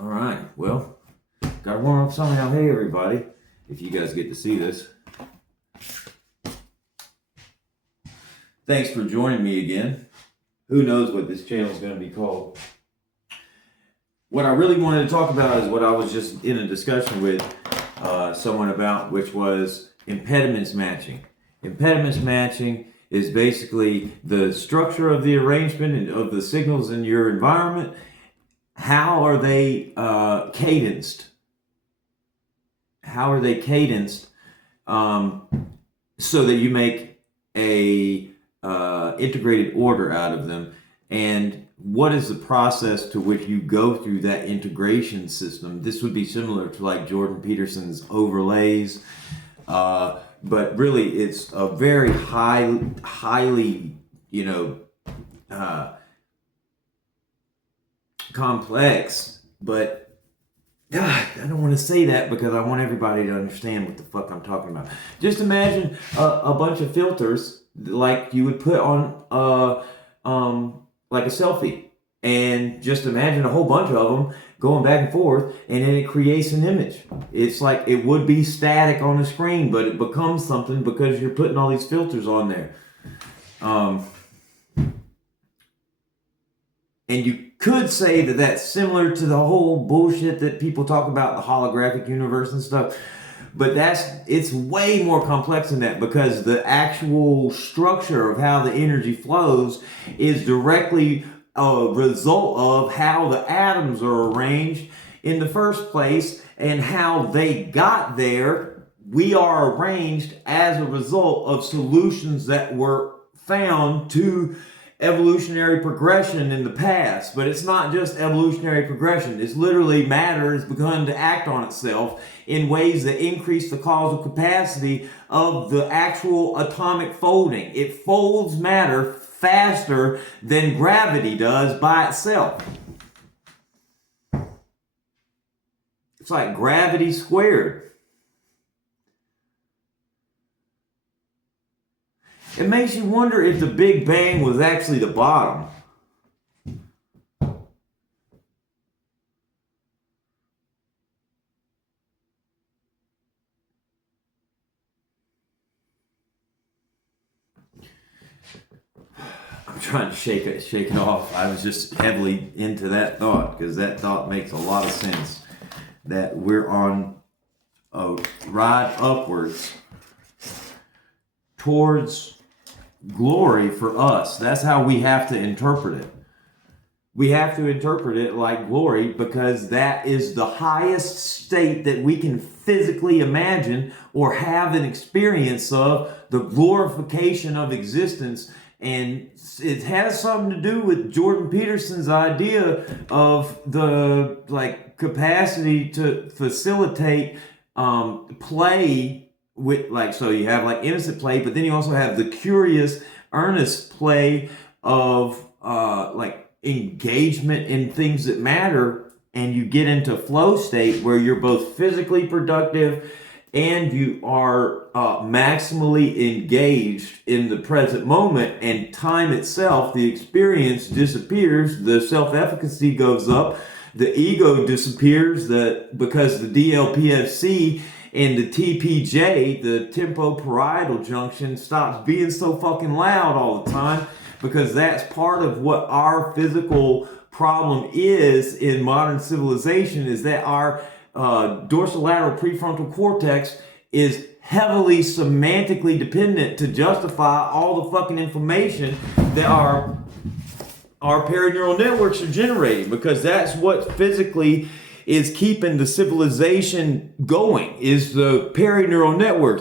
All right, well, gotta warm up somehow. Hey, everybody, if you guys get to see this. Thanks for joining me again. Who knows what this channel is going to be called. What I really wanted to talk about is what I was just in a discussion with someone about, which was impedance matching. Impedance matching is basically the structure of the arrangement of the signals in your environment. How are they cadenced? How are they cadenced so that you make a integrated order out of them? And what is the process to which you go through that integration system? This would be similar to like Jordan Peterson's overlays, but really it's a very highly, complex, but God, I don't want to say that because I want everybody to understand what the fuck I'm talking about. Just imagine a bunch of filters like you would put on like a selfie, and just imagine a whole bunch of them going back and forth, and then it creates an image. It's like it would be static on the screen, but it becomes something because you're putting all these filters on there. And you could say that that's similar to the whole bullshit that people talk about, the holographic universe and stuff. But it's way more complex than that, because the actual structure of how the energy flows is directly a result of how the atoms are arranged in the first place, and how they got there. We are arranged as a result of solutions that were found to evolutionary progression in the past. But it's not just evolutionary progression. It's literally matter has begun to act on itself in ways that increase the causal capacity of the actual atomic folding. It folds matter faster than gravity does by itself. It's like gravity squared. It makes you wonder if the Big Bang was actually the bottom. I'm trying to shake it off. I was just heavily into that thought, because that thought makes a lot of sense. That we're on a ride upwards towards glory for us. That's how we have to interpret it. We have to interpret it like glory, because that is the highest state that we can physically imagine or have an experience of, the glorification of existence. And it has something to do with Jordan Peterson's idea of the capacity to facilitate play with, so you have innocent play, but then you also have the curious, earnest play of engagement in things that matter, and you get into flow state where you're both physically productive and you are maximally engaged in the present moment, and time itself, the experience, disappears, the self-efficacy goes up, the ego disappears, because the DLPFC and the TPJ, the tempoparietal junction, stops being so fucking loud all the time, because that's part of what our physical problem is in modern civilization, is that our dorsolateral prefrontal cortex is heavily semantically dependent to justify all the fucking information that our perineural networks are generating, because that's what physically is keeping the civilization going, is the perineural networks.